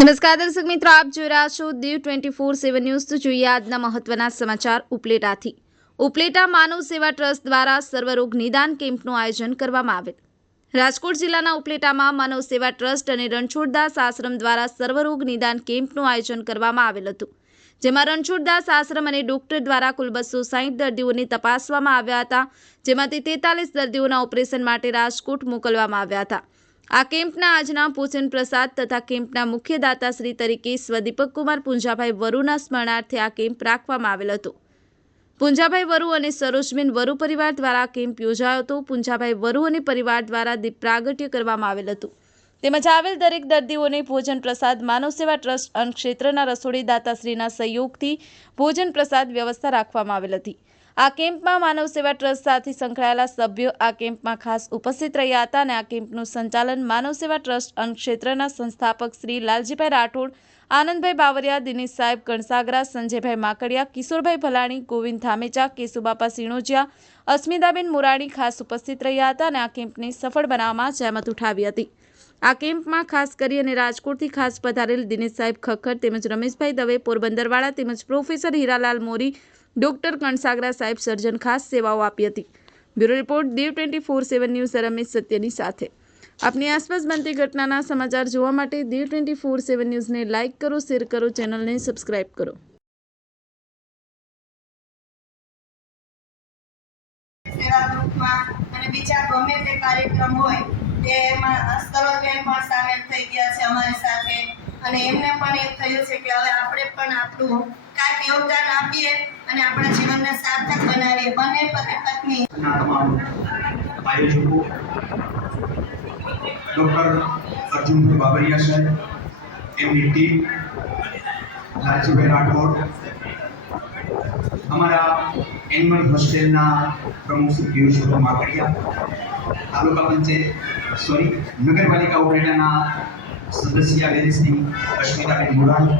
નમસ્કાર દર્શક મિત્રો, આપ જોઈ રહ્યા છો Diu twenty four seven news. તો જોઈએ આજના મહત્વના સમાચાર ઉપલેટાથી. ઉપલેટા માનવ સેવા ટ્રસ્ટ દ્વારા સર્વરોગ નિદાન કેમ્પનું આયોજન કરવામાં આવેલ. રાજકોટ જિલ્લાના ઉપલેટામાં માનવ સેવા ટ્રસ્ટ અને રણછોડદાસ આશ્રમ દ્વારા સર્વરોગ નિદાન કેમ્પનું આયોજન કરવામાં આવેલ હતું. જેમાં રણછોડદાસ આશ્રમ અને ડોક્ટર દ્વારા કુલ બસો સાહીઠ દર્દીઓને તપાસવામાં આવ્યા હતા. જેમાંથી તેતાલીસ દર્દીઓના ઓપરેશન માટે રાજકોટ મોકલવામાં આવ્યા હતા. આ કેમ્પના આજના પૂજન પ્રસાદ તથા કેમ્પના મુખ્ય દાતાશ્રી તરીકે સ્વદીપક કુમાર પુંજાભાઈ વરુના સ્મરણાર્થે આ કેમ્પ રાખવામાં આવેલ હતો. પુંજાભાઈ વરુ અને સરોજબેન વરુ પરિવાર દ્વારા કેમ્પ યોજાયો હતો. પુંજાભાઈ વરુ અને પરિવાર દ્વારા દીપ પ્રાગટ્ય કરવામાં આવેલ હતું. તેમજ આવેલ દરેક દર્દીઓને ભોજન પ્રસાદ, માનવ સેવા ટ્રસ્ટ અન્ન ક્ષેત્રના રસોડી દાતાશ્રીના સહયોગથી ભોજન પ્રસાદ વ્યવસ્થા રાખવામાં આવેલ હતી. આ કેમ્પમાં માનવ સેવા ટ્રસ્ટ સાથે સંકળાયેલા સભ્યો આ કેમ્પમાં ખાસ ઉપસ્થિત રહ્યા હતા અને આ કેમ્પનું સંચાલન માનવ સેવા ટ્રસ્ટ અન્ન ક્ષેત્રના સંસ્થાપક શ્રી લાલજીભાઈ રાઠોડ, આનંદભાઈ બાવરિયા, દિનેશ સાહેબ કણસાગરા, સંજયભાઈ માકડિયા, કિશોરભાઈ ભલાણી, ગોવિંદ ધામેચા, કેશુબાપા સિણોજિયા અસ્મિતાબેન મુરાણી ખાસ ઉપસ્થિત રહ્યા હતા અને આ કેમ્પને સફળ બનાવવામાં જહેમત ઉઠાવી હતી. આ કેમ્પમાં ખાસ કરી અને રાજકોટથી ખાસ પધારેલ દિનેશ સાહેબ ખખર તેમજ રમેશભાઈ દવે પોરબંદરવાળા તેમજ પ્રોફેસર હીરાલાલ મોરી ડોક્ટર કણસાગરા સાહેબ સર્જન ખાસ સેવાઓ આપી હતી. Bureau report, Diu twenty four seven news, Ramesh સત્યની સાથે. આપની આસપાસ બનતી ઘટનાના સમાચાર જોવા માટે દીવ ટ્વેન્ટી ફોર સેવન ન્યૂઝને લાઇક કરો, શેર કરો, ચેનલને સબસ્ક્રાઇબ કરો. બીજા ગમે તે કાર્યક્રમ હોય તેમાં સરોજબેન પણ સામેલ થઈ ગયા છે અમારી સાથે. અને એમને પણ એમ થયું છે કે હવે આપણે પણ આપણું કાંઈક યોગદાન આપીએ અને આપણા જીવનને સાર્થક બનાવીએ. બંને પતિ પત્ની. આયોજકો, ડૉક્ટર અર્જુનભાઈ બાબરિયા સાહેબ એમની ટીમ, લાલજીભાઈ રાઠોડ, અમારા એનિમલ હોસ્ટેલના પ્રમુખ શ્રી પિયુષભાઈ માકડિયા તાલુકા પંચાયત સોરી નગરપાલિકા ઉપરેટાના સદસ્ય બેનશ્રી અશ્મિતાબેન મુરાણી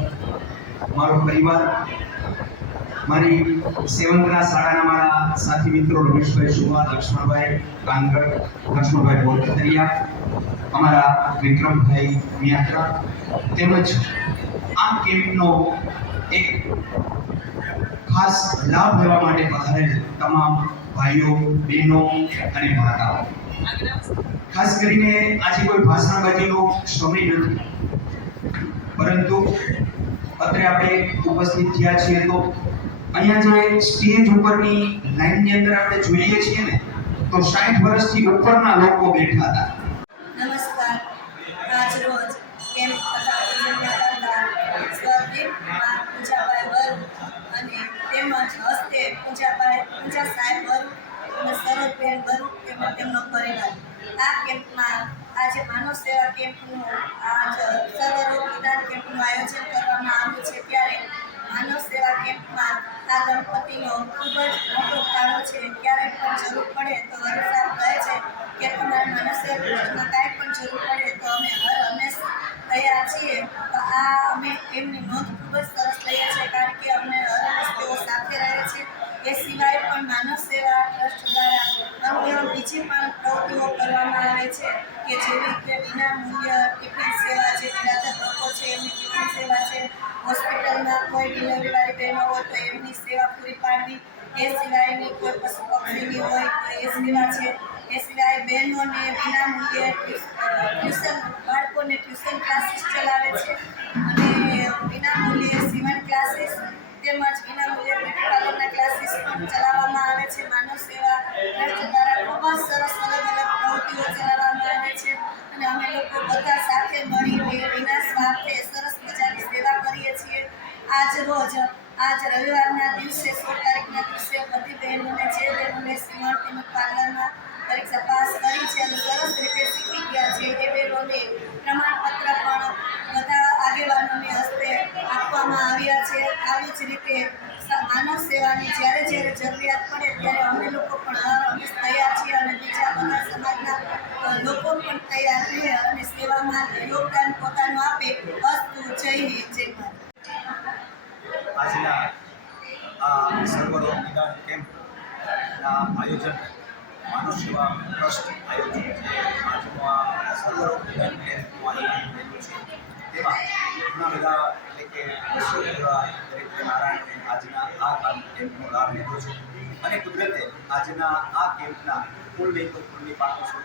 મારો પરિવાર, મારી સેવંતના શાળાના મારા સાથી મિત્રો રમેશભાઈ સુવા લક્ષ્મણભાઈ કાનગર લક્ષ્મણભાઈ બોરખતરિયા અમારા વિક્રમભાઈ મિયાત્રા તેમજ આ કેમ્પનો એક ખાસ લાભ લેવા માટે પધારેલ તમામ ભાઈઓ, બહેનો અને માતાઓ. ખાસ કરીને આજે કોઈ ભાષણબાજીનો સમય નથી. પરંતુ અત્રે આપણે ઉપસ્થિત થયા છીએ તો અહીંયા જે સ્ટેજ ઉપરની લાઈનની અંદર આપણે જોઈએ છીએ ને, તો સાઠ વર્ષથી ઉપરના લોકો બેઠા હતા. આ કેમ્પમાં આજે માનવ સેવા કેમ્પનું આજ સર્વરોગ કેમ્પનું આયોજન કરવામાં આવ્યું છે. ત્યારે માનવ સેવા કેમ્પમાં આ ગણપતિનો ખૂબ જ મોટો ફાળો છે. ક્યારે પણ જરૂર પડે તો વરુ સાહેબ કહે છે કે તમારે માનવ સેવા કેમ્પમાં કાંઈ પણ જરૂર પડે તો અમે હર હંમેશ તૈયાર છીએ. તો આ અમે એમની નોંધ ખૂબ જ સરસ લઈએ છીએ, કારણ કે અમને હર વસ્તુઓ તેઓ સાથે રહે છે. એ સિવાય પણ માનવ સેવા બીજી પણ પ્રવૃત્તિઓ કરવામાં આવે છે કે જેવી રીતે વિના ટિફિન સેવા છે નિરાધાર લોકો છે, એમની ટિફિન સેવા છે, હોસ્પિટલમાં કોઈ ડિલિવરીવાળી બહેનો હોય તો એમની સેવા પૂરી પાડવી, એ સિવાયની કોઈ પશુ પક્ષીની હોય તો એ સેવા છે. એ સિવાય બહેનોને વિના મૂલ્યે ટ્યુશન, બાળકોને ટ્યુશન ક્લાસીસ ચલાવે છે અને વિના મૂલ્યે સીવણ ક્લાસીસ તેમજ વિના મૂલ્યે બ્યુટી ક્લાસીસ પણ ચલાવવામાં આવે છે. માનવ સેવા સરસ અલગ પ્રવૃત્તિઓ ચલાવવામાં આવે છે અને અમે લોકો બધા સાથે મળીને વિના સ્વાર્થે સરસ મજાની સેવા કરીએ છીએ. આજ રોજ, આજ રવિવારના દિવસે સોળ તારીખના દિવસે બધી બહેનોને, જે બહેનોને સીવણ તેમજ પાર્લરમાં પરીક્ષા પાસ કરી છે અને સરસ રીતે આવી જ રીતે માનવ સેવાની જ્યારે જ્યારે જરૂરિયાત પડે ત્યારે અમે લોકો પણ તૈયાર છીએ અને બીજા બધા સમાજના લોકો પણ તૈયાર રહે અને સેવામાં યોગદાન પોતાનું આપે. અસ્તુ, જય હિન્દ, જય ભારત. આયોજન, માનવ સેવા ટ્રસ્ટ આયોજન છે. આજનો આ સર્વરોગ નિદાન આજના આ કેમ્પના કુલ લેખકોની પાંચસો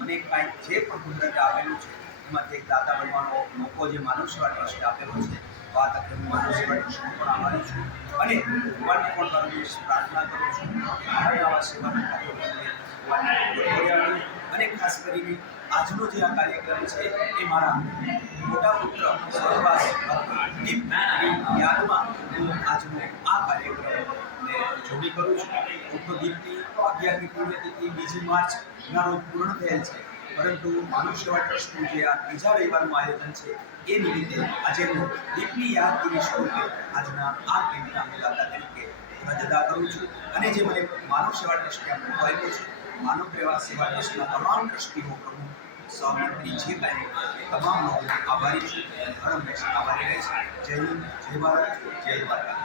મને કાંઈક જે પણ કુદરતે આપેલું છે, એમાંથી એક દાતા બનવાનો મોકો જે માનવ સેવા ટ્રસ્ટે આપેલો છે, તો આ તકે હું માનવ સેવા ટ્રસ્ટનો પણ આભારી છું. અને ભગવાનને પણ પરમેશ પ્રાર્થના કરું છું મારે આવા સેવાના કાર્યો માટે ભગવાનને વડોળી આવી અને ખાસ કરીને આજનો જે આ કાર્યક્રમ છે, એ મારા મોટા પુત્ર સર્વાસ યાદમાં હું આજનો કાર્યક્રમને જોડી કરું છું. ઉક્ત દીપની અગિયારમી પુણ્યતિથિ બીજી માર્ચના રોજ પૂર્ણ થયેલ છે. પરંતુ માનવ સેવા ટ્રસ્ટનું જે આ બીજા રવિવારનું આયોજન છે, એ નિમિત્તે આજે હું દીપની યાદગીરી સ્વરૂપે આજના આ કેમ્પના મુલાકાત તરીકે રજદા કરું છું. અને જે મને માનવ સેવા ટ્રસ્ટે આ મોકો આપ્યો છે, માનવ સેવા ટ્રસ્ટના તમામ ટ્રસ્ટીઓ પ્રમુખ, સહમંત્રી જે કાંઈ તમામનો આભારી છું. અને હંમેશા આભારી રહીશ. જય હિન્દ, જય ભારત, જય દ્વારકા